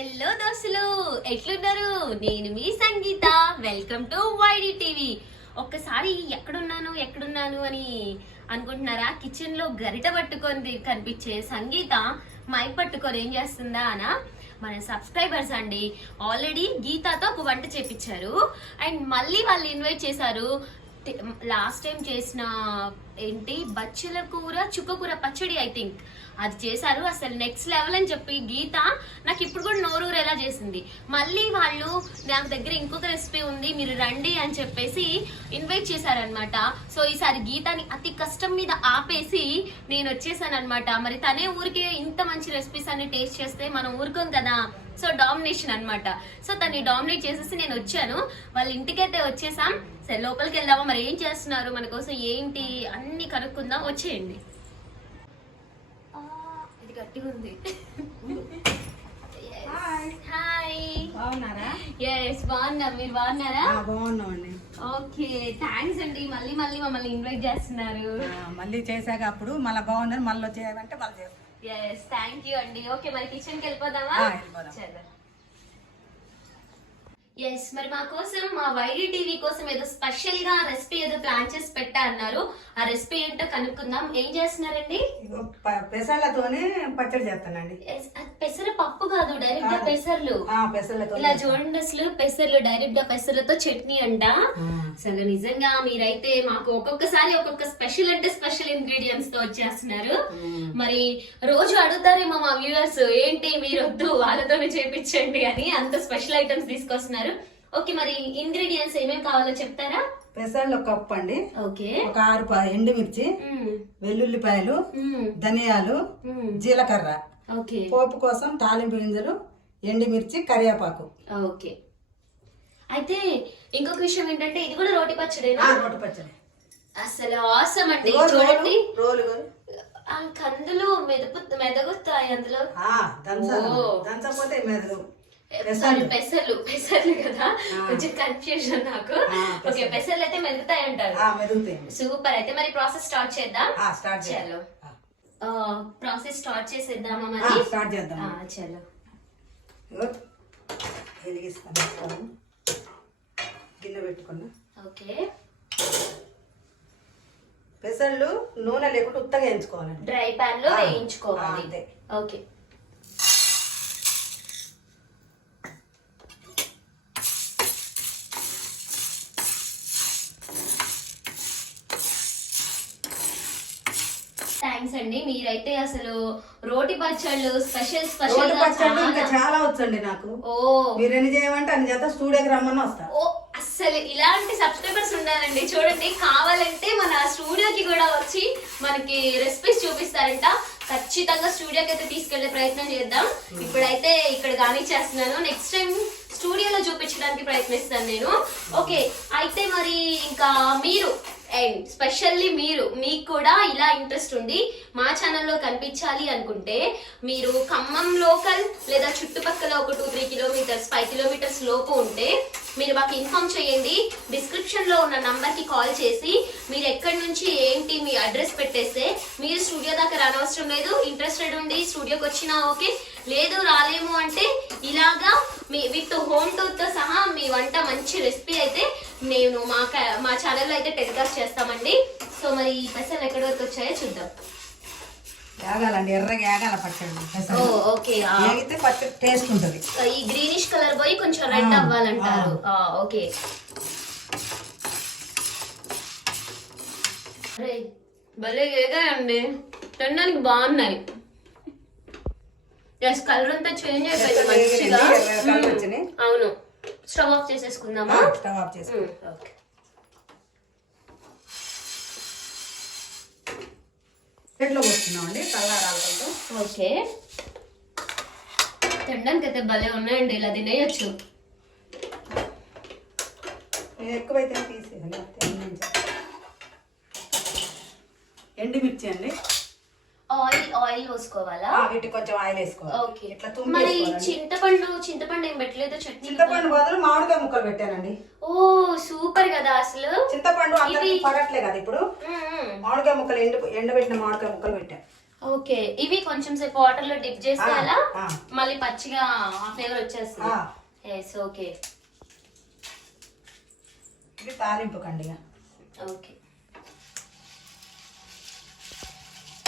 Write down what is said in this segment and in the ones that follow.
Hello దోస్తులు ఎట్లున్నారు? నేను మీ Sangeetha. Welcome to Y D TV ఒక్కసారి ఎక్కడున్నాను ఎక్కడున్నాను అని అనుకుంటున్నారా? కిచెన్లో గరిట పట్టుకొని కనిపించే సంగీత మైక్ పట్టుకొని ఏం చేస్తుందా అనా? మన సబ్స్క్రైబర్స్ అండి ఆల్రెడీ గీతాతో ఒక వంట చేపించారు అండ్ మళ్ళీ వాళ్ళు ఇన్వైట్ చేశారు. లాస్ట్ టైం చేసిన ఏంటి? బచ్చల కూర చుక్క కూర పచ్చడి ఐ థింక్ అది చేశారు. అసలు నెక్స్ట్ లెవెల్ అని చెప్పి గీత నాకు ఇప్పుడు కూడా నోరూరు ఎలా చేసింది. మళ్ళీ వాళ్ళు నాకు దగ్గర ఇంకొక రెసిపీ ఉంది మీరు రండి అని చెప్పేసి ఇన్వైట్ చేశారనమాట సో ఈసారి గీతాని అతి కష్టం మీద ఆపేసి నేను వచ్చేసాను అనమాట మరి తనే ఊరికే ఇంత మంచి రెసిపీస్ అన్ని టేస్ట్ చేస్తే మనం ఊరుకోం కదా? సో డామినేషన్ అన్నమాట. సో తన్ని డామినేట్ చేసేసి నేను వచ్చాను. వాళ్ళ ఇంటికైతే వచ్చేసాం. సరే లోపలికి వెళ్దామా? మరి ఏం చేస్తున్నారు? మన కోసం ఏంటి? అన్ని కనుక్కుందాం. వచ్చేయండి. గట్టిగా ఉంది. హాయ్ బాగున్నారా? ఎస్ బాగున్నారు. మీరు బాగున్నారా? బాగున్నామండి. ఓకే. థ్యాంక్స్ అండి. మళ్ళీ మళ్ళీ మమ్మల్ని ఇన్వైట్ చేస్తున్నారు. మళ్ళీ చేశాక అప్పుడు మళ్ళీ బాగుందని మళ్ళీ వచ్చేయాలంటే మళ్ళీ చేస్తాం. ఎస్ థ్యాంక్ యూ అండి. ఓకే మరి కిచెన్కి వెళ్ళిపోదామా? వెళ్ళిపోదాం. ఎస్ మరి మా కోసం మా వైడి టీవీ కోసం ఏదో స్పెషల్గా రెసిపీ ఏదో ప్లాన్ చేసి పెట్టా అన్నారు. ఆ రెసిపీ ఏంటో కనుక్కుందాం. ఏం చేస్తున్నారండి? పెసర్లతోనే పచ్చడి చేస్తానండి. పెసర పప్పు కాదు డైరెక్ట్గా. పెసర్లు. ఇలా చూడండి అసలు పెసర్లు డైరెక్ట్గా పెసర్లతో చట్నీ అంట. అసలు నిజంగా మీరైతే మాకు ఒక్కొక్కసారి ఒక్కొక్క స్పెషల్ అంటే స్పెషల్ ఇంగ్రీడియంట్స్తో వచ్చేస్తున్నారు. మరి రోజు అడుగుతారేమో మా వ్యూవర్స్ ఏంటి మీరు వద్దు వాళ్ళతోనే చేపించండి అని అంత స్పెషల్ ఐటమ్స్ తీసుకొస్తున్నారు. ఓకే మరి ఇంగ్రీడియంట్స్ ఏమేమి కావాలో చెప్తారా? పెసర్లు ఒక కప్పు అండి ఓకే. ఒక ఆరు ప- ఎండుమిర్చి. వెల్లుల్లిపాయలు. ధనియాలు. జీలకర్ర. ఓకే. పోపు కోసం తాలింపు గింజలు ఎండుమిర్చి కరివేపాకు. ఓకే. అయితే ఇంకొక విషయం ఏంటంటే ఇది కూడా రోటి ఆ, పచ్చడేనా రోటి పచ్చడి. అసలు ఆసమ్ అండి. రోలు, చూడండి. రోలు. ఆ కందులు మెదుపు మెదగుతాయి అందులో. ఆ, దంచాలి ఓ. దంచకపోతే మెదడు సారీ పెసర్లు. పెసర్లు. పెసర్లు కదా. కొంచెం కన్ఫ్యూజన్ నాకు. ఓకే పెసర్లు. పెసర్లు అయితే మెదుగుతాయి అంటారు. సూపర్ అయితే మరి ప్రాసెస్ స్టార్ట్ చేద్దాం? స్టార్ట్ చేయాలి ప్రాసెస్ స్టార్ట్ చేసేద్దామా మరి? స్టార్ట్ చేద్దాం. చలో. వెలిగిస్తాను. గిన్నె పెట్టుకున్నా. ఓకే. పెసళ్ళు నూనె లేకుండా ఉత్తగా వేయించుకోవాలండి. డ్రై పాన్లో వేయించుకోవాలి. అంతే. ఓకే. థ్యాంక్స్ అండి. మీరైతే అసలు రోటి పచ్చళ్ళు స్పెషల్ స్పెషల్ రోడ్డు పచ్చళ్ళు ఇంకా చాలా- వచ్చండి నాకు. ఓ. మీరు ఎన్ని చేయమంటే అన్ని చేత స్టూడియోకి రమ్మని వస్తా. ఓ అస్సలు ఇలాంటి సబ్స్క్రైబర్స్ ఉండాలండి. చూడండి కావాలంటే మన స్టూడియోకి కూడా వచ్చి మనకి రెసిపీస్ చూపిస్తారంట. ఖచ్చితంగా స్టూడియోకి అయితే తీసుకెళ్ళే ప్రయత్నం చేద్దాం. ఇప్పుడైతే ఇక్కడ కానీ చేస్తున్నాను. నెక్స్ట్ టైం స్టూడియోలో చూపించడానికి ప్రయత్నిస్తాను నేను. ఓకే అయితే మరి ఇంకా మీరు అండ్ స్పెషల్లీ మీరు మీకు కూడా ఇలా ఇంట్రెస్ట్ ఉండి మా ఛానల్లో కనిపించాలి అనుకుంటే మీరు ఖమ్మం లోకల్ లేదా చుట్టుపక్కల ఒక two three kilometres five kilometres లోపు ఉంటే మీరు మాకు ఇన్ఫార్మ్ చేయండి. డిస్క్రిప్షన్లో ఉన్న నంబర్కి కాల్ చేసి మీరు ఎక్కడి నుంచి ఏంటి మీ అడ్రస్ పెట్టేస్తే మీరు స్టూడియో దాకా రానవసరం లేదు. ఇంట్రెస్టెడ్ ఉండి స్టూడియోకి వచ్చినా ఓకే లేదు రాలేము అంటే ఇలాగా మీ విత్ హోమ్ టూర్తో సహా మీ వంట మంచి రెసిపీ అయితే నేను మా మా ఛానల్లో అయితే టెలికాస్ట్ చేస్తామండి. సో మరి ఈ పెసలు ఎక్కడి వరకు వచ్చాయో చూద్దాం. ఎర్రగా పచ్చడి పెసళ్ళు. ఓకే. ఆ. ఏగితే పచ్చడి టేస్ట్ ఉంటుంది. ఈ గ్రీనిష్ కలర్ పోయి కొంచెం రెడ్ అవ్వాలంటారు. ఆ, ఓకే. భలే అండి తినడానికి బాగున్నాయి. ఎస్ కలర్ అంతా చేంజ్ అయిపోయింది మంచిగా. వచ్చినాయి. అవును. స్టవ్ ఆఫ్ చేసేసుకుందామా? స్టవ్ ఆఫ్ చేసుకో మ్మ్, ఓకే ప్లేట్లో పోస్తున్నామండి? చల్లారాలతో ఓకే. తినడానికి అయితే భలే ఉన్నాయండి ఇలా తినేయచ్చు. ఎక్కువైతే చేస్తా. ఎండుమిర్చి అండి. ఆయిల్ ఆయిల్ పోసుకోవాలా వీటికి కొంచెం ఆయిల్ వేసుకోవాలి. ఇట్లా మరి తుంపేసుకోవాలండి చింతపండు చింతపండు ఏం పెట్టలేదు? చట్నీ చింతపండు బదులు మామిడికాయ ముక్కలు పెట్టానండి. ఓ సూపర్ కదా అసలు. చింతపండు అందరికి ఇవి- పడట్లే కదా ఇప్పుడు? మ్మ్, మ్మ్. మామిడికాయ ముక్కలు ఎండు ఎండబెట్టిన మామిడికాయ ముక్కలు పెట్టా. ఓకే. ఇవి కొంచెం సేపు వాటర్లో డిప్ చేస్తే అలా ఆ. మళ్ళీ పచ్చిగా ఫ్లేవర్ వచ్చేస్తుంది. ఆ. ఎస్ ఓకే ఇది తాలింపు కండిగా ఓకే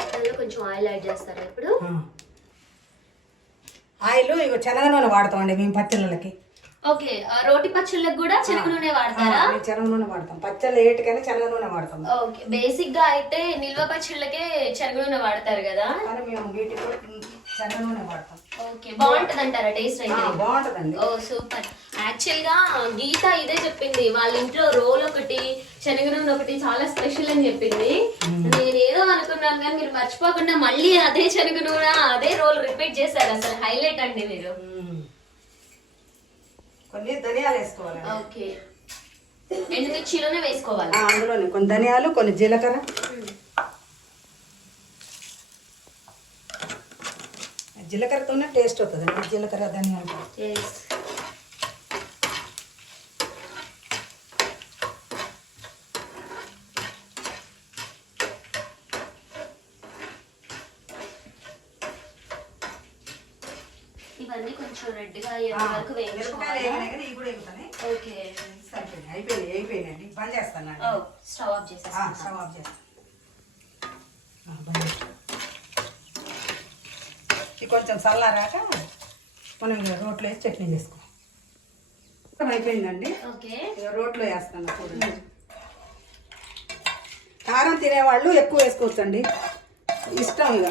అందులో కొంచెం ఆయిల్ యాడ్ చేస్తారా ఇప్పుడు? ఆయిల్ ఇగో శనగ నూనె వాడతామండి మేము పచ్చళ్ళకి. ఓకే రోటి పచ్చళ్ళకి కూడా శనగ నూనె వాడతారా? శనగ నూనె వాడతాం. పచ్చళ్ళు ఏటికైనా శనగ నూనె వాడతాం ఓకే బేసిక్గా అయితే నిల్వ పచ్చళ్ళకే శనగ నూనె వాడతారు కదా? కానీ మేము వీటికి కూడా శనగ నూనె వాడతాం. ఓకే బాగుంటది అంటారా టేస్ట్ అయితే? బాగుంటదండి. Oh super. యాక్చువల్గా గీత ఇదే చెప్పింది వాళ్ళ ఇంట్లో రోల్ ఒకటి శనగ నూనె ఒకటి చాలా స్పెషల్ అని చెప్పింది. ఏదో అనుకున్నాను కానీ మీరు మర్చిపోకుండా మళ్ళీ అదే శనగ నూనె అదే రోల్ రిపీట్ చేశారు అసలు. హైలైట్ అండి మీరు. కొన్ని ధనియాలు వేసుకోవాలండి ఓకే. ఎండుమిర్చిలోనే వేసుకోవాలి. అందులోనే. కొన్ని ధనియాలు కొన్ని జీలకర్ర. జీలకర్రతోనే టేస్ట్ వస్తుంది జీలకర్ర ధనియాలు. ఇవన్నీ కొంచెం రెడ్గా అయ్యేంత వరకు వేయించుకోవాలి. ఓకే. సరిపోయింది. బంద్ స్టవ్ ఆఫ్ చేసేస్తాను స్టవ్ ఆఫ్ చేస్తాను కొంచెం చల్లారాక మనం రోట్లో వేసి చట్నీ చేసుకో అయిపోయిందండి. ఓకే. రోట్లో వేస్తాను చూడండి. కారం తినేవాళ్ళు ఎక్కువ వేసుకోవచ్చండి. ఇష్టం ఇక.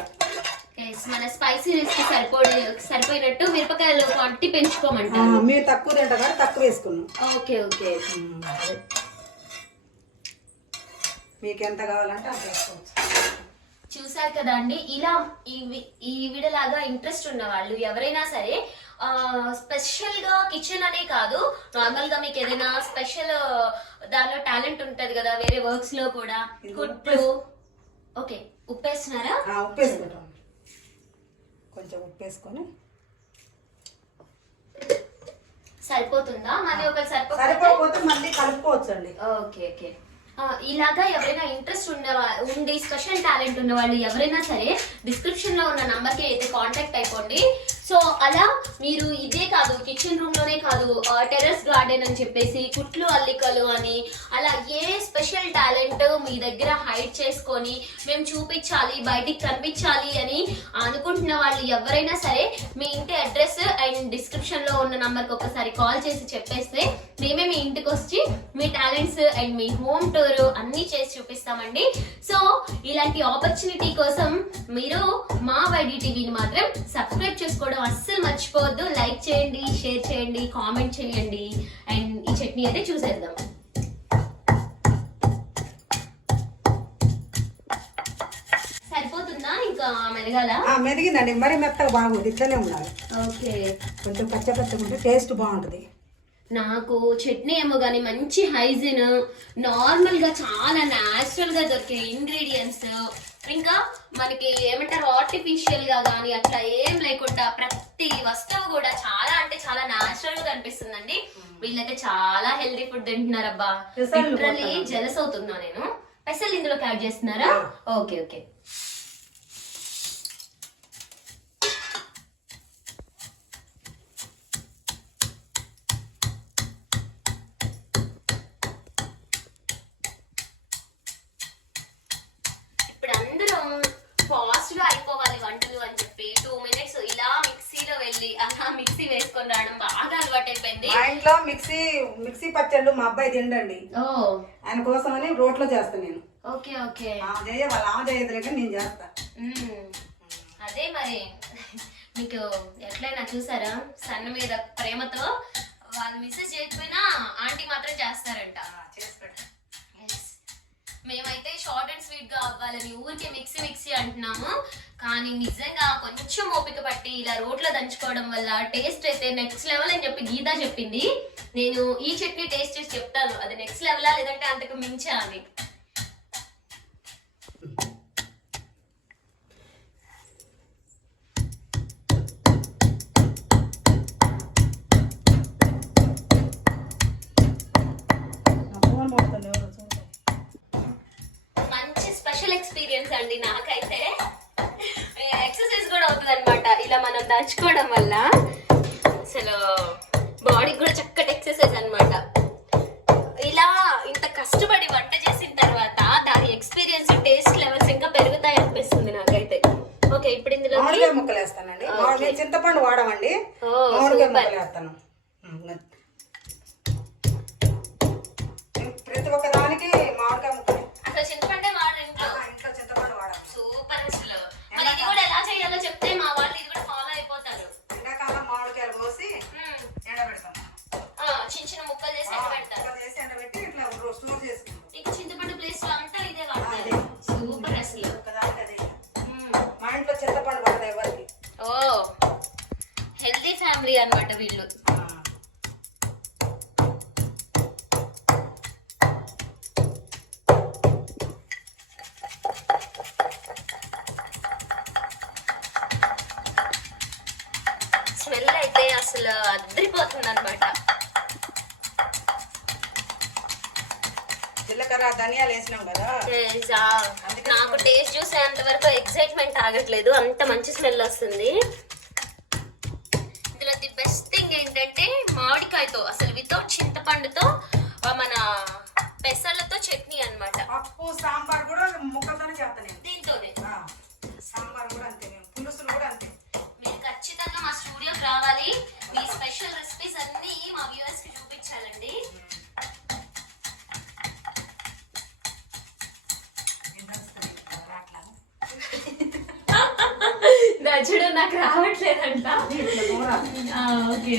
మన స్పైసీనెస్కి సరిపోయి సరిపోయినట్టు మిరపకాయలు క్వాంటిటీ పెంచుకోమంటారు. మీరు తక్కువ కాబట్టి తక్కువ వేసుకున్నాం. Okay okay. మీకు ఎంత కావాలంటే అంత వేసుకోవచ్చు. చూసారు కదా అండి ఇలా ఈ వి- ఈ వీడియోలాగా ఇంట్రెస్ట్ ఉన్న వాళ్ళు ఎవరైనా సరే స్పెషల్గా కిచెన్ అనే కాదు నార్మల్గా మీకు ఏదైనా స్పెషల్ దానిలో టాలెంట్ ఉంటది కదా వేరే వర్క్స్లో కూడా. కుట్లు. ఓకే ఉప్పేస్తున్నారా ఆ, ఉప్పు వేసుకుంటాం. కొంచెం ఉప్పు వేసుకొని సరిపోతుందా? మళ్ళీ ఒకటి సరిపోతే సరిపోకపోతే మళ్ళీ కలుపుకోవచ్చండి. Okay okay. ఇలాగా ఎవరైనా ఇంట్రెస్ట్ ఉన్న ఉండి స్పెషల్ టాలెంట్ ఉన్న వాళ్ళు ఎవరైనా సరే డిస్క్రిప్షన్లో ఉన్న నంబర్కి అయితే కాంటాక్ట్ అయిపోండి. సో అలా మీరు ఇదే కాదు కిచెన్ రూమ్లోనే కాదు టెర్రస్ గార్డెన్ అని చెప్పేసి కుట్లు అల్లికలు అని అలా ఏ స్పెషల్ టాలెంట్ మీ దగ్గర హైడ్ చేసుకొని మేము చూపించాలి బయటికి కనిపించాలి అని అనుకుంటున్న వాళ్ళు ఎవరైనా సరే మీ ఇంటి అడ్రస్ అండ్ డిస్క్రిప్షన్లో ఉన్న నంబర్కి ఒకసారి కాల్ చేసి చెప్పేస్తే మేమే మీ ఇంటికి వచ్చి మీ టాలెంట్స్ అండ్ మీ హోమ్ టూర్ అన్నీ చేసి చూపిస్తామండి. సో ఇలాంటి ఆపర్చునిటీ కోసం మీరు మా వైడి టీవీని మాత్రం సబ్స్క్రైబ్ చేసుకోవడం అస్సలు మర్చిపోవద్దు. లైక్ చేయండి షేర్ చేయండి కామెంట్ చేయండి. అండ్ ఈ చట్నీ అయితే చూసేద్దాం. సరిపోతుందా? ఇంకా మెరగాల ఆ, మెదిగిందండి మరి మెత్తగా బాగుంది. ఇట్లనే ఉండాలి. ఓకే. కొంచెం పచ్చ పచ్చగా ఉంటే టేస్ట్ బాగుంటుంది. నాకు చట్నీ ఏమో కానీ మంచి హైజీన్. నార్మల్గా చాలా న్యాచురల్గా దొరికే ఇంగ్రీడియంట్స్ ఇంకా మనకి ఏమంటారు ఆర్టిఫిషియల్గా కానీ అట్లా ఏం లేకుండా ప్రతి వస్తువు కూడా చాలా అంటే చాలా న్యాచురల్గా కనిపిస్తుందండి. వీళ్ళైతే చాలా హెల్దీ ఫుడ్ తింటున్నారబ్బా. లిటరలీ. జలస్ అవుతున్నా నేను. పెసలు ఇందులోకి యాడ్ చేస్తున్నారా? ఓకే ఓకే ఇప్పుడు అందరూ ఫాస్ట్గా అయిపోవాలి వంటలు అని చెప్పి టూ మినిట్స్ ఇలా మిక్సీలో వెళ్ళి అలా మిక్సీ వేసుకొని రావడం బాగా అలవాటైపోయింది మా ఇంట్లో మిక్సీ మిక్సీ పచ్చళ్ళు మా అబ్బాయి తిండండి ఓ. ఆయన కోసమని రోట్లో చేస్తాను నేను. Okay okay. ఆమె చేయ వాళ్ళ ఆమె చేయదు కానీ నేను చేస్తా. అదే మరి. మీకు ఎట్లయినా చూసారా? సన్న మీద ప్రేమతో వాళ్ళు మిస్సెస్ చేయకపోయినా ఆంటీ మాత్రం చేస్తారంట. Yes. మేమైతే షార్ట్ అండ్ స్వీట్గా అవ్వాలని ఊరికే మిక్సీ మిక్సీ అంటున్నాము. కానీ నిజంగా కొంచెం ఓపిక పట్టి ఇలా రోట్లో దంచుకోవడం వల్ల టేస్ట్ అయితే నెక్స్ట్ లెవెల్ అని చెప్పి గీత చెప్పింది. నేను ఈ చట్నీ టేస్ట్ చేసి చెప్తాను. అది నెక్స్ట్ లెవెలా లేదంటే అంతకు మించా అని అసలు అద్దరిపోతుంది అనమాట జీలకర్ర ధనియాలు వేసినాం కదా. నాకు టేస్ట్ చూసేంత వరకు ఎక్సైట్మెంట్ ఆగట్లేదు. అంత మంచి స్మెల్ వస్తుంది. ఇందులో ది బెస్ట్ థింగ్ ఏంటంటే మామిడికాయతో అసలు వితౌట్ చింతపండుతో మన పెసర్లతో చట్నీ అన్నమాట. పప్పు సాంబార్ దచ్చుడు నాకు రావట్లేదంట. ఓకే.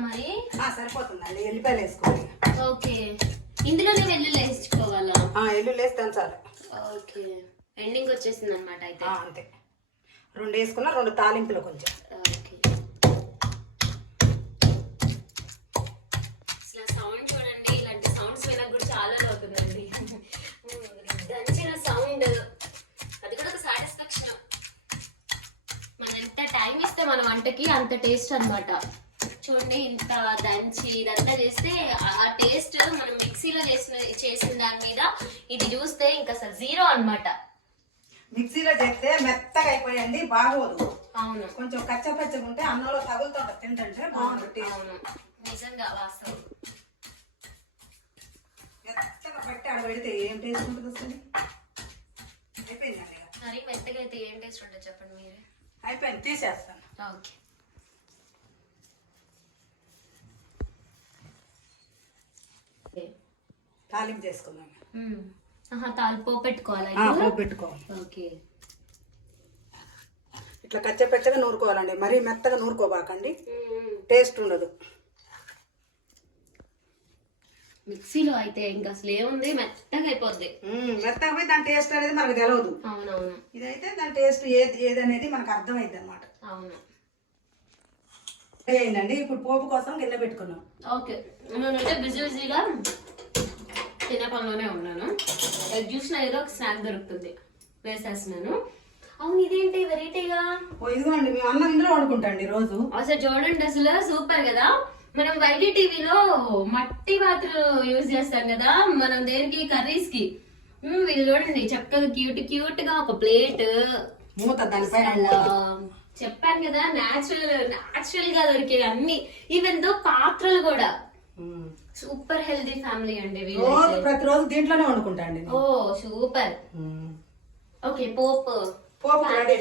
మరి? ఆ, సరిపోతుందండి ఎల్లిపాయలు వేసుకోవాలి. ఓకే. ఇందులోనే వెల్లుల్లి వేసుకోవాలా ఆ, ఎల్లుల్లి వేస్తే చాలు. ఓకే. ఎండింగ్ వచ్చేసింది అనమాట అయితే. ఆ, అంతే. రెండు వేసుకున్నా రెండు తాలింపులు కొంచెం. మన వంటకి అంత టేస్ట్ అన్నమాట. చూడండి ఇంత దంచి ఇదంతా చేస్తే ఆ టేస్ట్ మనం మిక్సీలో చేసిన చేసిన దాని మీద ఇది చూస్తే ఇంకా అసలు జీరో అన్నమాట. మిక్సీలో చేస్తే మెత్తగా అయిపోయండి బాగోదు. అవును. కొంచెం కచ్చపచ్చగా ఉంటే అన్నంలో తగులుతుంటుంది తింటుంటే బాగుంటుంది. అవును నిజంగా వాస్తవం. మెత్తగా పెట్టి ఆడ పెడితే ఏం టేస్ట్ ఉంటుంది అసలు? అయిపోయిందండి. మరి మెత్తగా అయితే ఏం టేస్ట్ ఉంటుంది చెప్పండి మీరే? అయిపోయింది తీసేస్తాను. ఓకే. తాలింపు చేసుకుందాం. తాలిపో పెట్టుకోవాలా? పోపు పెట్టుకోవాలి. ఓకే. ఇట్లా కచ్చపచ్చగా నూరుకోవాలండి. మరీ మెత్తగా నూరుకోబాకండి. టేస్ట్ ఉండదు. మిక్సీలో అయితే ఇంకా అసలు ఏముంది? మెత్తగా అయిపోద్ది. మెత్తగా పోయి దాని టేస్ట్ అనేది మనకు తెలియదు అవునవును. ఇదైతే దాని టేస్ట్ ఏది ఏది అనేది మనకు అర్థమైంది అనమాట అవును అయిందండి. ఇప్పుడు పోపు కోసం గిన్నె పెట్టుకున్నాం. ఓకే. నేనైతే బిజీ బిజీగా తినే పనిలోనే ఉన్నాను. చూసిన ఏదో ఒక స్నాక్ దొరుకుతుంది. వేసేస్తున్నాను. అవును ఇదేంటి వెరైటీగా? ఇదిగోండి మేము అన్నం ఇందులో వండుకుంటాండి రోజు అసలు చూడండి అసలు సూపర్ కదా? మనం వైడి టీవీలో మట్టి పాత్రలు యూజ్ చేస్తాం కదా మనం దేనికి? కర్రీస్కి వీళ్ళు చూడండి చక్కగా క్యూట్ క్యూట్గా ఒక ప్లేట్. మూత దానిపైన అలా చెప్పాను కదా నాచురల్ నాచురల్గా దొరికే అన్ని. ఈవెన్ దో పాత్రలు కూడా. సూపర్ హెల్దీ ఫ్యామిలీ అండి ప్రతిరోజు దీంట్లోనే వండుకుంటాండి ఓ సూపర్. ఓకే పోపు. పోపు రెడీ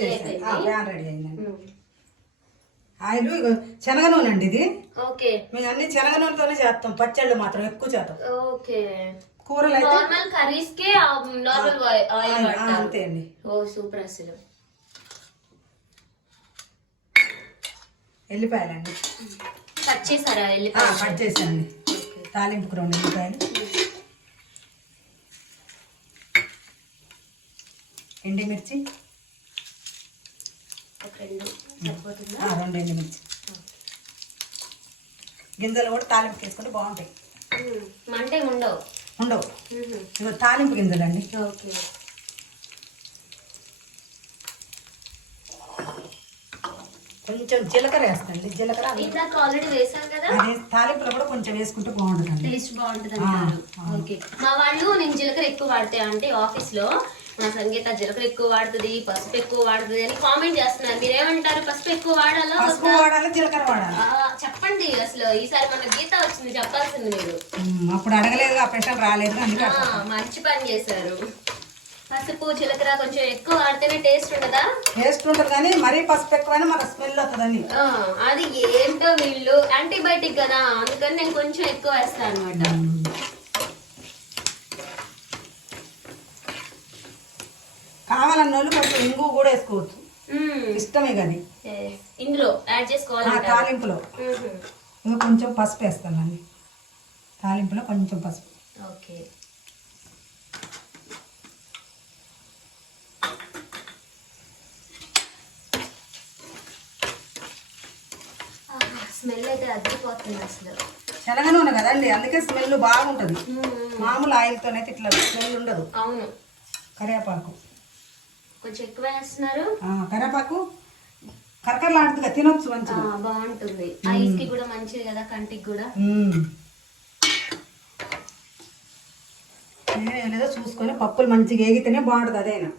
మ్మ్. ఆయిల్ శనగ నూనె అండి ఇది. ఓకే. మేము అన్ని శనగ నూనెతోనే చేస్తాం పచ్చళ్ళు మాత్రం ఎక్కువ చేస్తాం ఓకే. కూరలు అయితే నార్మల్ కర్రీస్ కే నార్మల్ ఆయిల్ అంతే అండి. ఓ సూపర్ అసలు. ఎల్లిపాయలండి. కట్ చేసారా వెళ్ళిపోయి కట్ చేసానండి తాలింపుకు రెండు ఎల్లిపాయలు. ఎండిమిర్చి. ఒక రెండు. రెండు ఎండిమిర్చి గింజలు కూడా తాలింపుకి వేసుకుంటే బాగుంటాయి. మంటే ఉండవు. ఉండవు. ఇగో తాలింపు గింజలండి. ఓకే. కొంచెం జీలకర్ర వేస్తాండి జీలకర్ర ఇందాక ఆల్రెడీ వేసాం కదా? తాలింపులో కూడా కొంచెం వేసుకుంటే బాగుంటుందండి. టేస్ట్ బాగుంటుంది అంటారు ఓకే. మా వాళ్ళు నేను జీలకర్ర ఎక్కువ వాడితే అంటే ఆఫీస్లో మా సంగీత జీలకర్ర ఎక్కువ వాడుతుంది పసుపు ఎక్కువ వాడుతుంది అని కామెంట్ చేస్తున్నారు. మీరేమంటారు? పసుపు ఎక్కువ వాడాలా పసుపు వద్దా? వాడాలి జీలకర్ర వాడాలి? ఆ, చెప్పండి. అసలు ఈసారి మన గీత వచ్చింది చెప్పాల్సింది మీరు. అప్పుడు అడగలేదు ఆ ప్రశ్న రాలేదు అందుకే ఆ, మంచి పని చేశారు. పసుపు జీలకర్ర కొంచెం ఎక్కువ వాడితేనే టేస్ట్ ఉండదా? టేస్ట్ ఉంటుంది కానీ మరీ పసుపు ఎక్కువైనా మన స్మెల్ అవుతుందండి ఆ, అది ఏంటో వీళ్ళు యాంటీబయాటిక్ కదా అందుకని నేను కొంచెం ఎక్కువ వేస్తాను అనమాట కావాలన్న వాళ్ళు కొంచెం ఇంగు కూడా వేసుకోవచ్చు. ఇష్టమే కానీ. ఇందులో యాడ్ చేసుకోవాలి తాలింపులో. ఇక కొంచెం పసుపు వేస్తానండి తాలింపులో కొంచెం పసుపు. ఓకే. స్మెల్ అయితే అదిరిపోతుంది అసలు. శనగ నూనె కదండి అందుకే స్మెల్ బాగుంటుంది. మ్మ్. మామూలు ఆయిల్తోనైతే ఇట్లా స్మెల్ ఉండదు. అవును. కరివేపాకు. కొంచెం ఎక్కువ వేస్తున్నారు. కరకరలాడుతుందిగా తినొచ్చు ఆ, మంచిగా బాగుంటుంది. ఐస్కి కూడా మంచిది కదా కంటికి కూడా. ఏదో చూసుకొని పప్పులు మంచిగా ఏగితేనే బాగుంటుంది అదేనా?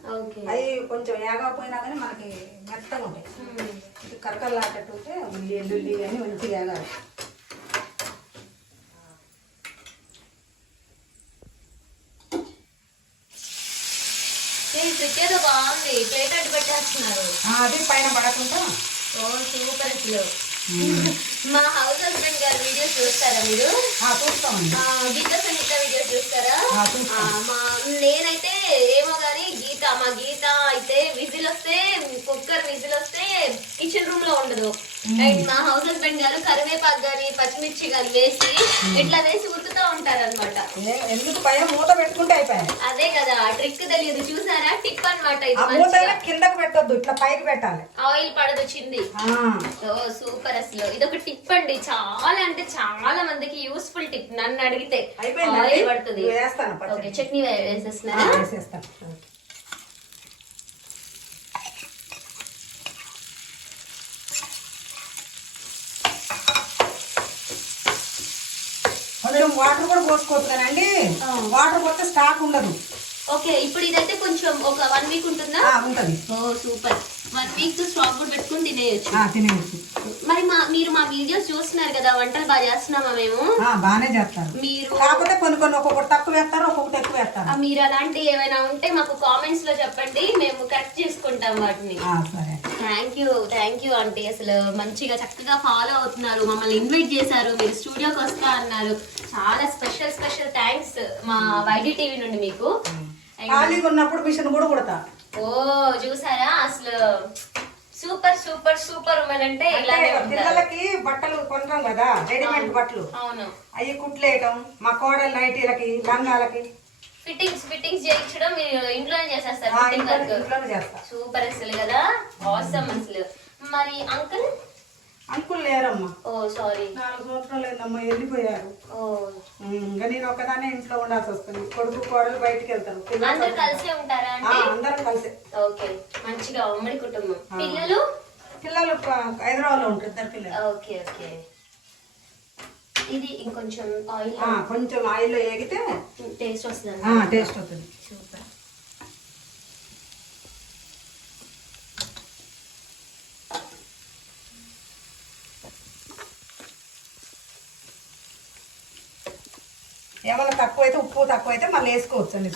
అవి కొంచెం ఏగకపోయినా కానీ మనకి మెత్తగా ఉంటాయి. కరకరలాడేటట్టు ఉంటే ఉల్లి ఎల్లుల్లి అని మంచిగా ఏగాలి. ట్రిక్ ఏదో బాగుంది. ప్లేట్ అడ్డు పెట్టేస్తున్నారు. ఆ, అది పైన పడకుండా. ఓ సూపర్ అసలు. మా హౌస్ హస్బెండ్ గారి వీడియోస్ చూస్తారా మీరు? గీత సంగీత వీడియోస్ చూస్తారా? మా నేనైతే ఏమో గానీ గీత మా గీత అయితే విజిల్ వస్తే కుక్కర్ విజిల్ వస్తే కిచెన్ రూమ్లో ఉండదు. అండ్ మా హౌస్ హస్బెండ్ గారు కరివేపాకు గాని పచ్చిమిర్చి గాని వేసి ఇట్లా వేసి ఉంటారు అనమాట ఏ- ఎందుకు? పైన మూత పెట్టుకుంటే అయిపోయాయి. అదే కదా ట్రిక్ తెలియదు. చూసారా? టిప్ అన్నమాట ఆ ఇది కిందకు పెట్టొద్దు ఇట్లా పైకి పెట్టాలి. ఆయిల్ పడదు చింది. ఆ, ఓ సూపర్ అసలు. ఇదొక టిప్ అండి. చాలా అంటే చాలా మందికి యూస్ఫుల్ టిప్. నన్ను అడిగితే. ఆయిల్ పడుతుంది. ఓకే చట్నీ వేసేస్తున్నారా? వేసేస్తాను కొంచెం వాటర్ కూడా ఆ. వాటర్ పోతే స్టాక్ ఉండదు. ఓకే ఇప్పుడు ఇదైతే కొంచెం ఒక వన్ వీక్ ఉంటుందా? ఉంటది. ఓ సూపర్. వన్ వీక్ స్టాక్ కూడా పెట్టుకుని తినేయచ్చు. మరి మా మీరు మా వీడియోస్ చూస్తున్నారు కదా వంటలు బాగా చేస్తున్నామా మేము? బాగానే చేస్తారు. మీరు కాకపోతే కొన్ని కొన్ని ఒక్కొక్కటి తక్కువ వేస్తారు ఒక్కొక్కటి ఎక్కువ వేస్తారు. మీరు అలాంటి ఏమైనా ఉంటే మాకు కామెంట్స్లో చెప్పండి మేము కరెక్ట్ చేసుకుంటాం వాటిని. సరే. Thank you thank you aunty అసలు మంచిగా చక్కగా ఫాలో అవుతున్నారు మమ్మల్ని ఇన్వైట్ చేశారు మీరు స్టూడియోకి వస్తా అన్నారు. చాలా స్పెషల్ స్పెషల్ థ్యాంక్స్ మా వైడి టీవీ నుండి మీకు. ఖాళీగా ఉన్నప్పుడు మిషన్ కూడా కుడతా. ఓ చూసారా? అసలు సూపర్ సూపర్ సూపర్ ఉమెన్ అంటే ఉంటారు. పిల్లలకి బట్టలు కొంటాం కదా రెడీమేడ్ బట్టలు. అవును. అవి కుట్లేయటం మా కోడలు నైటీలకి లంగాలకి. ఫిట్టింగ్స్ ఫిట్టింగ్స్ చేయించడం మీరు ఇంట్లోనే చేసేస్తారు ఆ, ఫిట్టింగ్ ఇంట్లో వర్క్. ఇంట్లోనే చేస్తా. సూపర్ అసలు కదా ఆసమ్ అసలు. మరి అంకుల్? అంకుల్ లేరమ్మా. Oh sorry. నాలుగు సంవత్సరాలు లేదమ్మా వెళ్ళిపోయారు. ఓ. ఇంకా నేను ఒకదానే ఇంట్లో ఉండాల్సి వస్తుంది. కొడుకు కోడలు బయటికి వెళ్తారు. అందరు కలిసే ఉంటారా అంటే? అందరం కలిసే. ఓకే. మంచిగా ఉమ్మడి కుటుంబం. పిల్లలు? పిల్లలు హైదరాబాద్లో ఉంటారు ఇద్దరు పిల్లలు. Okay okay. ఇది ఇంకొంచెం ఆయిల్ ఆ, కొంచెం ఆయిల్లో వేగితే టేస్ట్ వస్తుంది ఆ, టేస్ట్ అవుతుంది సూపర్. ఏమైనా తక్కువ అయితే ఉప్పు తక్కువ అయితే మళ్ళీ వేసుకోవచ్చు అండి.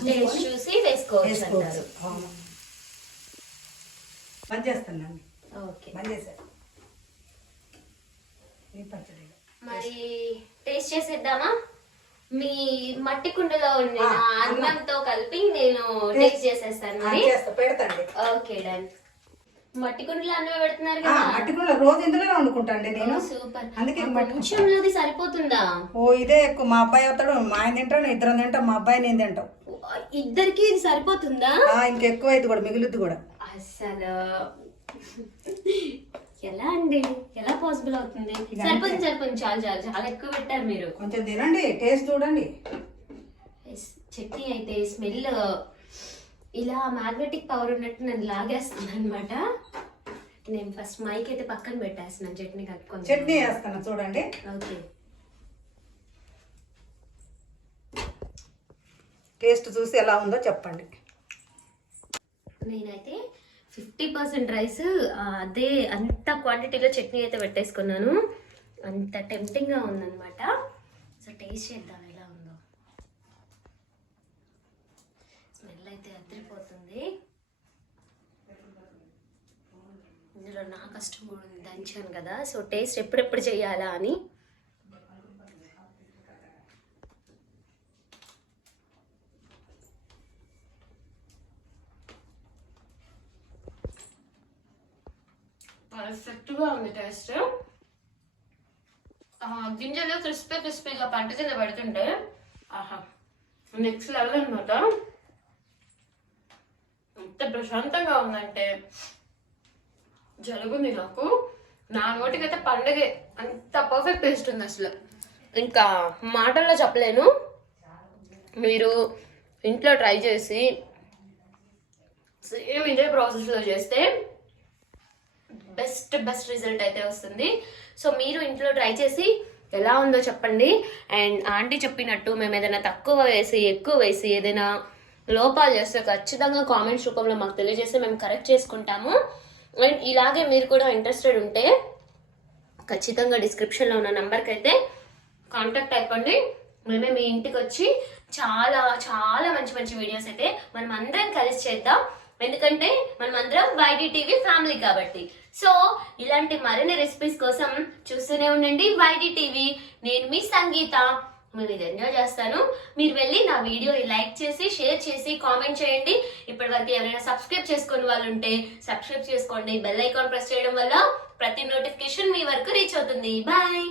చూసి వేసుకోవచ్చు. బంద్ చేస్తానండి ఓకే. బంద్ చేశారు పచ్చడి. మరి టేస్ట్ చేసేద్దామా? మీ మట్టి కుండలో ఉన్న ఆ, అన్నంతో కలిపి నేను టేస్ట్ చేసేస్తాను మరి. పెడతాండి ఓకే డన్. మట్టి కుండలో అన్నం పెడుతున్నారు కదా. మట్టి కూడా రోజు ఇందులోనే వండుకుంటాండి నేను. సూపర్. అందుకే కొంచెంలోది సరిపోతుందా? ఓ ఇదే ఎక్కువ. మా అబ్బాయి అవుతాడు మా ఆయన తింటాడు ఇద్దరం తింటాం మా అబ్బాయి నేను తింటాం. ఇద్దరికి ఇది సరిపోతుందా? ఇంకెక్కువ అయితే కూడా మిగులుద్ది కూడా. అసలు ఎలా అండి? ఎలా పాసిబుల్ అవుతుంది? సరిపోతుంది సరిపోతుంది. చాలా చాలా చాలా ఎక్కువ పెట్టారు మీరు. కొంచెం తినండి టేస్ట్ చూడండి. చట్నీ అయితే స్మెల్ ఇలా మ్యాగ్నెటిక్ పవర్ ఉన్నట్టు నన్ను లాగేస్తుంది అనమాట నేను ఫస్ట్ మైక్ అయితే పక్కన పెట్టేస్తున్నాను చట్నీ కట్టుకొని. చట్నీ వేస్తాను చూడండి. ఓకే టేస్ట్ చూసి ఎలా ఉందో చెప్పండి. నేనైతే ఫిఫ్టీ పర్సెంట్ రైస్ అదే అంత క్వాంటిటీలో చట్నీ అయితే పెట్టేసుకున్నాను. అంత టెంప్టింగ్గా ఉందన్నమాట. సో టేస్ట్ చేద్దాం ఎలా ఉందో స్మెల్ అయితే అదిరిపోతుంది ఇందులో నా కష్టం కూడా ఉంది దంచాను కదా. సో టేస్ట్ ఎప్పుడెప్పుడు చేయాలా అని. పర్ఫెక్ట్గా ఉంది టేస్ట్. గింజలు క్రిస్పీ క్రిస్పీగా పంట కింద పడుతుంటే ఆహా నెక్స్ట్ లెవెల్ అనమాట ఎంత ప్రశాంతంగా ఉందంటే జలుబుంది నాకు. నా నోటికైతే పండగే. అంత పర్ఫెక్ట్ టేస్ట్ ఉంది అసలు. ఇంకా మాటల్లో చెప్పలేను. మీరు ఇంట్లో ట్రై చేసి సేమ్ ఇదే ప్రాసెస్లో చేస్తే బెస్ట్ బెస్ట్ రిజల్ట్ అయితే వస్తుంది. సో మీరు ఇంట్లో ట్రై చేసి ఎలా ఉందో చెప్పండి. అండ్ ఆంటీ చెప్పినట్టు మేము ఏదైనా తక్కువ వేసి ఎక్కువ వేసి ఏదైనా లోపాలు చేస్తే ఖచ్చితంగా కామెంట్స్ రూపంలో మాకు తెలియజేస్తే మేము కరెక్ట్ చేసుకుంటాము. అండ్ ఇలాగే మీరు కూడా ఇంట్రెస్టెడ్ ఉంటే ఖచ్చితంగా డిస్క్రిప్షన్లో ఉన్న నెంబర్కి అయితే కాంటాక్ట్ అయిపోండి. మేమే మీ ఇంటికి వచ్చి చాలా చాలా మంచి మంచి వీడియోస్ అయితే మనం అందరం కలిసి చేద్దాం. ఎందుకంటే మనం అందరం వైడి టీవీ ఫ్యామిలీ కాబట్టి. సో ఇలాంటి మరిన్ని రెసిపీస్ కోసం చూస్తూనే ఉండండి వైడి టీవీ నేను మీ సంగీత. మీరు ఇది ఎంజాయ్ చేస్తాను. మీరు వెళ్ళి నా వీడియోని లైక్ చేసి షేర్ చేసి కామెంట్ చేయండి. ఇప్పటి వరకు ఎవరైనా సబ్స్క్రైబ్ చేసుకుని వాళ్ళు ఉంటే సబ్స్క్రైబ్ చేసుకోండి. బెల్ ఐకాన్ ప్రెస్ చేయడం వల్ల ప్రతి నోటిఫికేషన్ మీ వరకు రీచ్ అవుతుంది. బాయ్!